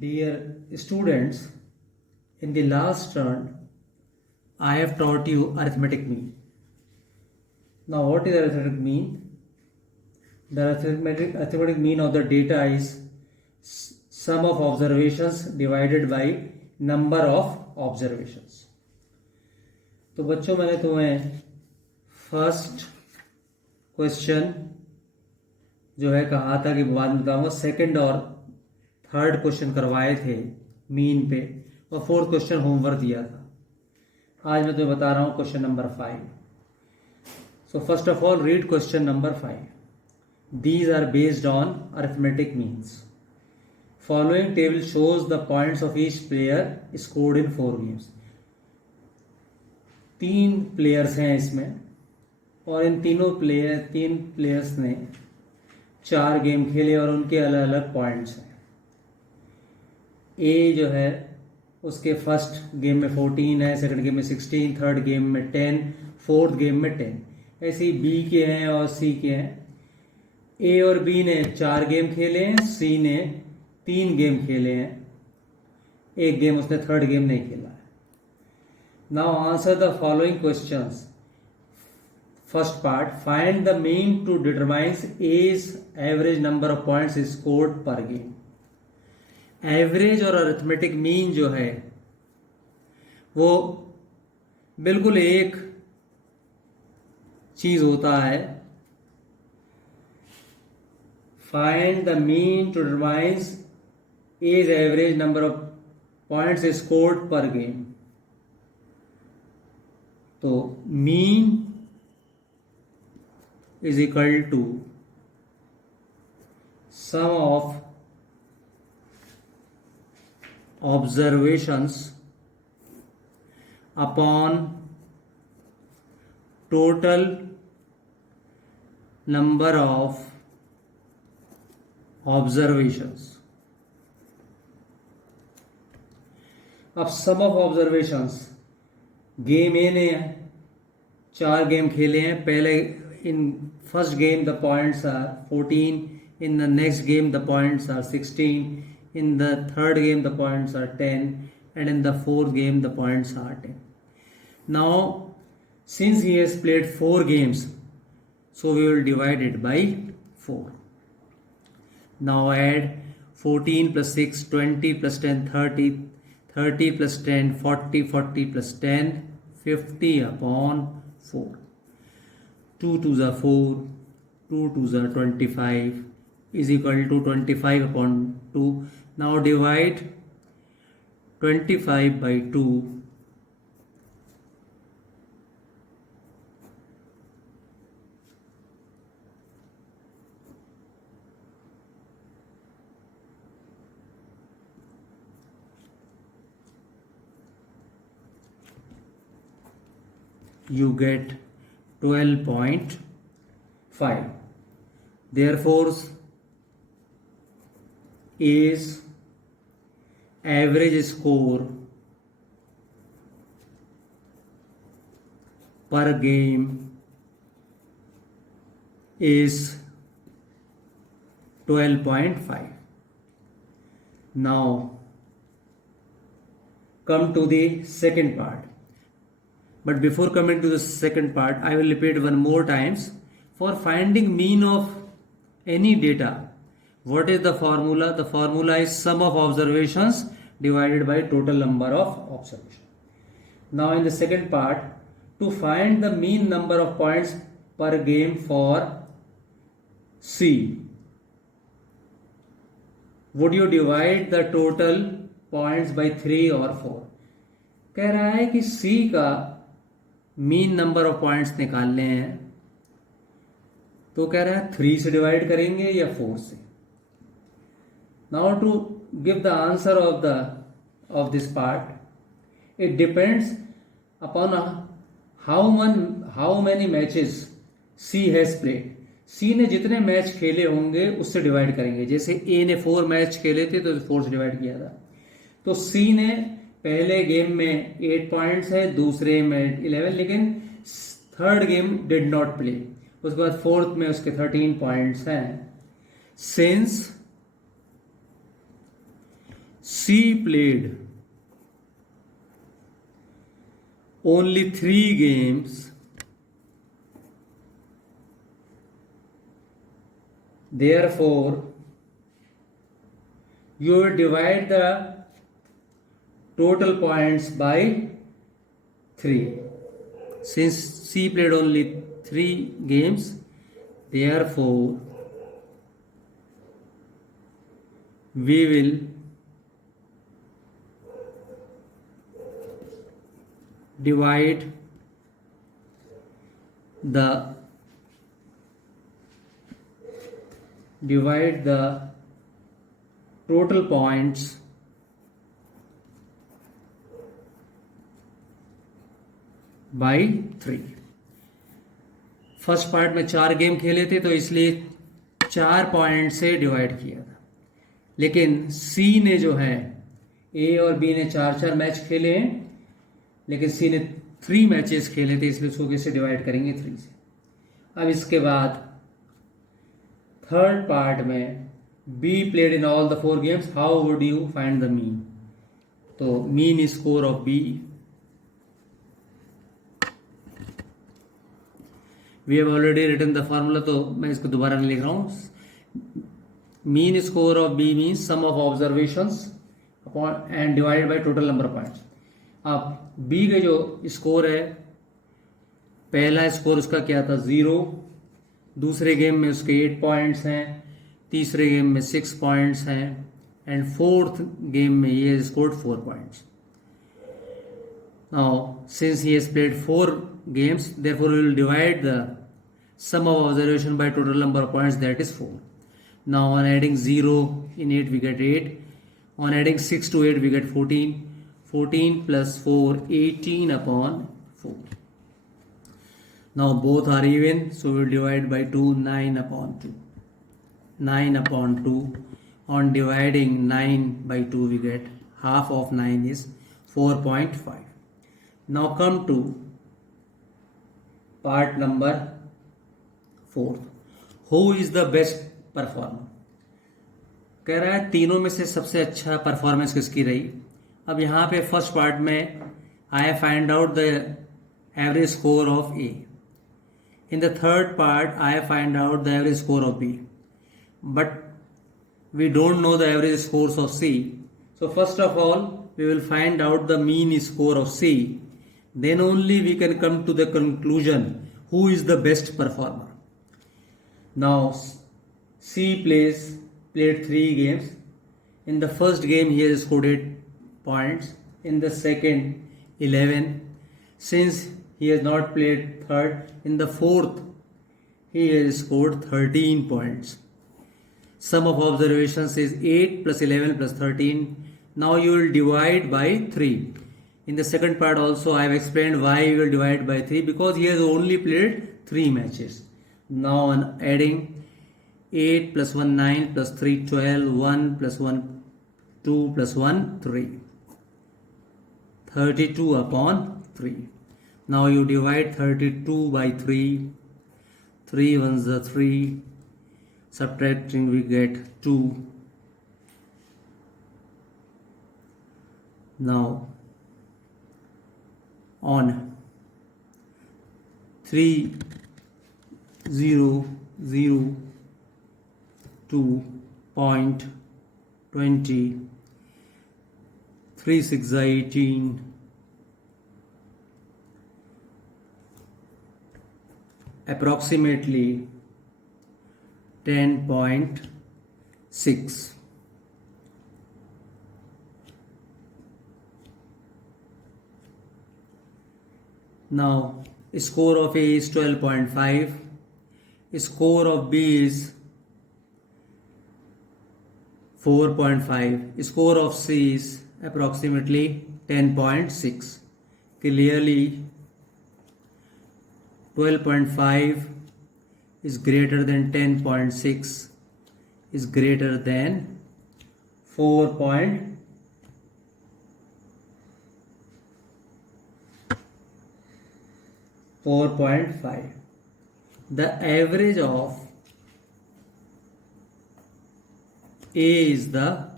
Dear students, in the last turn, I have taught you arithmetic mean. Now, what is arithmetic mean? The arithmetic mean of the data is sum of observations divided by number of observations. तो बच्चों, मैंने तुम्हें first question जो है कहा था कि बाद में बताऊंगा, सेकंड और थर्ड क्वेश्चन करवाए थे मीन पे, और फोर्थ क्वेश्चन होमवर्क दिया था. आज मैं तुम्हें बता रहा हूं question number 5. So first of all read question number 5. These are based on arithmetic means. Following table shows the points of each player scored in 4 games. 3 प्लेयर्स हैं इसमें, और इन तीन प्लेयर्स ने 4 गेम खेले और उनके अलग अलग पॉइंट्स हैं. ए जो है उसके फर्स्ट गेम में 14 है, सेकंड गेम में 16, थर्ड गेम में 10, फोर्थ गेम में 10. ऐसे ही बी के हैं और सी के हैं. ए और बी ने 4 गेम खेले हैं, सी ने 3 गेम खेले हैं, एक गेम उसने थर्ड गेम नहीं खेला है. Now answer the following questions. First part, find the mean to determine as average number of points scored per game. Average और अरिथमेटिक मीन जो है वो बिल्कुल एक चीज होता है. Find the mean to determine as average number of points scored per game. तो mean is equal to sum of observations upon total number of observations. अब sum of observations, game A ने 4 गेम खेले हैं. पहले in first game the points are 14, in the next game the points are 16, in the third game the points are 10, and in the fourth game the points are 10. Now since he has played 4 games, so we will divide it by 4. Now add 14 plus 6, 20 plus 10, 30, 30 plus 10, 40, 40 plus 10, 50 upon 4. 2 2s are 4, 2 2s are 25 is equal to 25 upon 2. Now divide 25 by 2. You get 12.5. Therefore is average score per game is 12.5. Now come to the second part. But before coming to the second part, I will repeat one more times. For finding mean of any data, what is the formula? The formula is sum of observations divided by total number of observations. Now in the second part, to find the mean number of points per game for C, would you divide the total points by 3 or 4? कह रहा है कि C का mean number of points निकालने हैं, तो कह रहा है 3 से डिवाइड करेंगे या 4 से. Now to give the answer of this part, it depends upon how many matches C has played. C ने जितने मैच खेले होंगे उससे डिवाइड करेंगे. जैसे A ने 4 मैच खेले थे तो 4 से डिवाइड किया था. तो C ने पहले गेम में 8 पॉइंट्स है, दूसरे में 11, लेकिन third game did not play. उसके बाद फोर्थ में उसके 13 पॉइंट्स हैं. Since C played only 3 games, therefore you will divide the total points by 3. Since C played only 3 games, therefore we will divide the total points by 3. First part में 4 गेम खेले थे तो इसलिए 4 पॉइंट से डिवाइड किया था, लेकिन सी ने जो है, ए और बी ने 4 मैच खेले हैं, लेकिन सी ने 3 मैचेस खेले थे, इसलिए उसको कैसे डिवाइड करेंगे 3 से। अब इसके बाद थर्ड पार्ट में B played in all the 4 games, how would you find the mean? तो mean score of B, we have already written the formula, तो मैं इसको दोबारा नहीं लिख रहा हूं। Mean score of B means sum of observations upon and divided by total number of points. अब बी का जो स्कोर है, पहला स्कोर उसका क्या था 0, दूसरे गेम में उसके 8 पॉइंट्स हैं, तीसरे गेम में 6 पॉइंट्स हैं, एंड फोर्थ गेम में ये स्कोर्ड 4 points. Now, since he has played 4 games, therefore we will divide the sum of observation by total number of points, that is 4. Now, on adding 0 in 8 we get 8. On adding 6 to 8 we get 14. 14 plus 4, 18 upon 4. Now both are even, so we will divide by 2, 9 upon 2. 9 upon 2. On dividing 9 by 2 we get half of 9 is 4.5. Now come to part number 4. Who is the best performer? कह रहा है तीनों में से सबसे अच्छा परफॉर्मेंस किसकी रही। अब यहाँ पे फर्स्ट पार्ट में I find out the average score of A, in the third part I find out the average score of B, but we don't know the average scores of C. So first of all, we will find out the mean score of C. Then only we can come to the conclusion who is the best performer. Now C played 3 games. In the first game he has scored 8 points. In the second 11. Since he has not played third, in the fourth he has scored 13 points. Sum of observations is 8 plus 11 plus 13. Now you will divide by 3. In the second part also I have explained why you will divide by 3, because he has only played 3 matches. Now on adding 8 plus 1 9 plus 3 12, 1 plus 1 2 plus 1 3. 32 upon 3. Now you divide 32 by 3. 3 ones are 3. Subtracting we get 2. Now on 3 0 0 2.20 3 6 18 approximately 10.6. Now score of A is 12.5, score of B is 4.5, score of C is approximately 10.6. Clearly 12.5 is greater than 10.6 is greater than 4.5. The average of A is the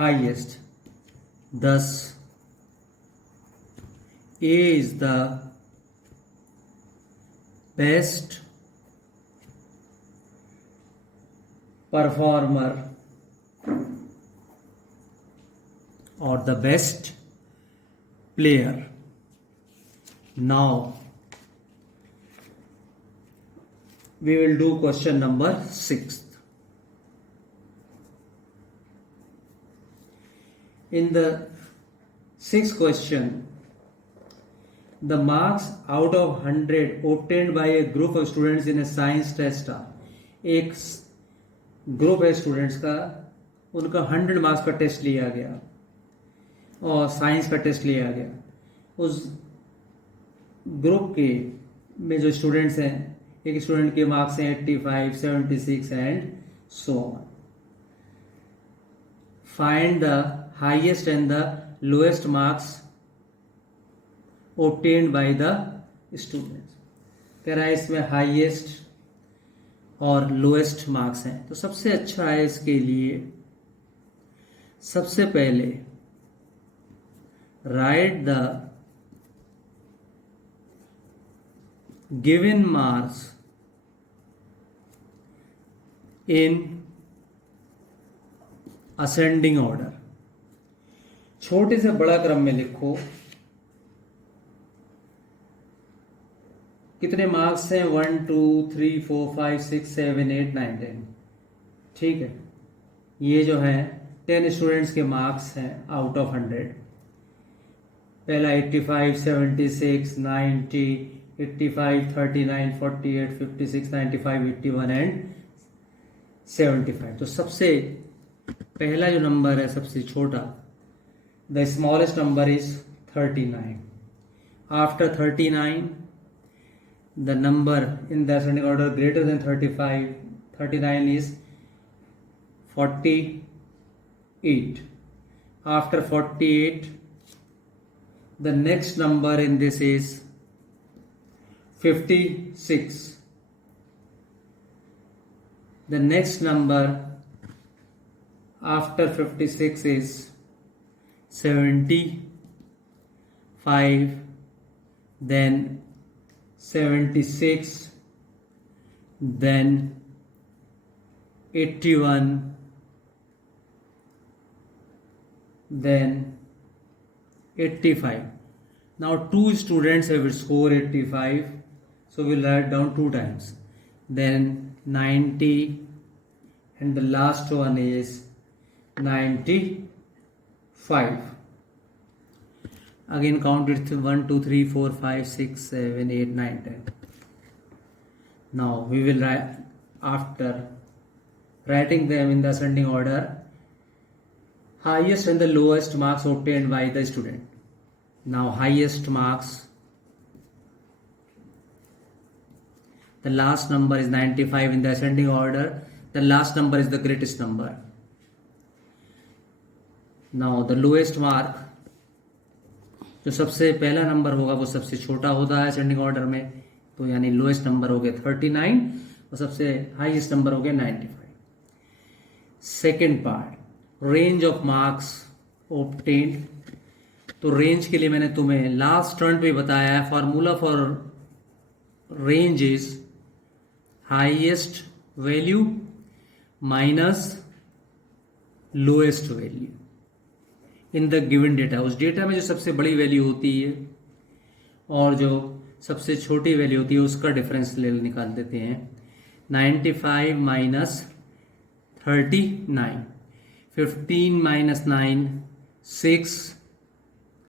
highest. Thus, A is the best performer or the best player. Now we will do question number 6. In the 6th question, the marks out of 100 obtained by a group of students in a science test are. एक ग्रुप है स्टूडेंट्स का, उनका 100 मार्क्स का टेस्ट लिया गया और साइंस का टेस्ट लिया गया. उस ग्रुप के में जो स्टूडेंट्स हैं, एक स्टूडेंट के मार्क्स हैं 85, 76 and so on. Find the highest and the lowest marks obtained by the students. कह रहा है इसमें हाईएस्ट और लोएस्ट मार्क्स हैं. तो सबसे अच्छा है इसके लिए, सबसे पहले right the given marks in ascending order. छोटे से बड़ा क्रम में लिखो. कितने मार्क्स हैं? 1 2 3 4 5 6 7 8 9 10. ठीक है, ये जो है 10 स्टूडेंट्स के मार्क्स हैं आउट ऑफ 100. पहला 85, 76, 90, 85, 39, 48, 56, 95, 81 एंड 75. तो सबसे पहला जो नंबर है, सबसे छोटा, द स्मॉलेस्ट नंबर इज 39. आफ्टर 39, the number in the ascending order greater than 35, 39 is 48. After 48, the next number in this is 56. The next number after 56 is 75, then 76, then 81, then 85. Now 2 students have scored 85, so we'll write down 2 times. Then 90, and the last one is 95. Again count it 1 2 3 4 5 6 7 8 9 10. Now we will write, after writing them in the ascending order, highest and the lowest marks obtained by the student. Now highest marks, the last number is 95 in the ascending order. The last number is the greatest number. Now the lowest mark, जो सबसे पहला नंबर होगा वो सबसे छोटा होता है ascending order में, तो यानी लोएस्ट नंबर हो गया 39 और सबसे हाईएस्ट नंबर हो गया 95. Second part, range of marks obtained. तो रेंज के लिए मैंने तुम्हें लास्ट टर्न पे बताया है. Formula for range is highest value minus lowest value in the given data. उस डेटा में जो सबसे बड़ी वैल्यू होती है और जो सबसे छोटी वैल्यू होती है उसका डिफरेंस ले निकाल देते हैं. 95 माइनस 39, 15 माइनस 9 6,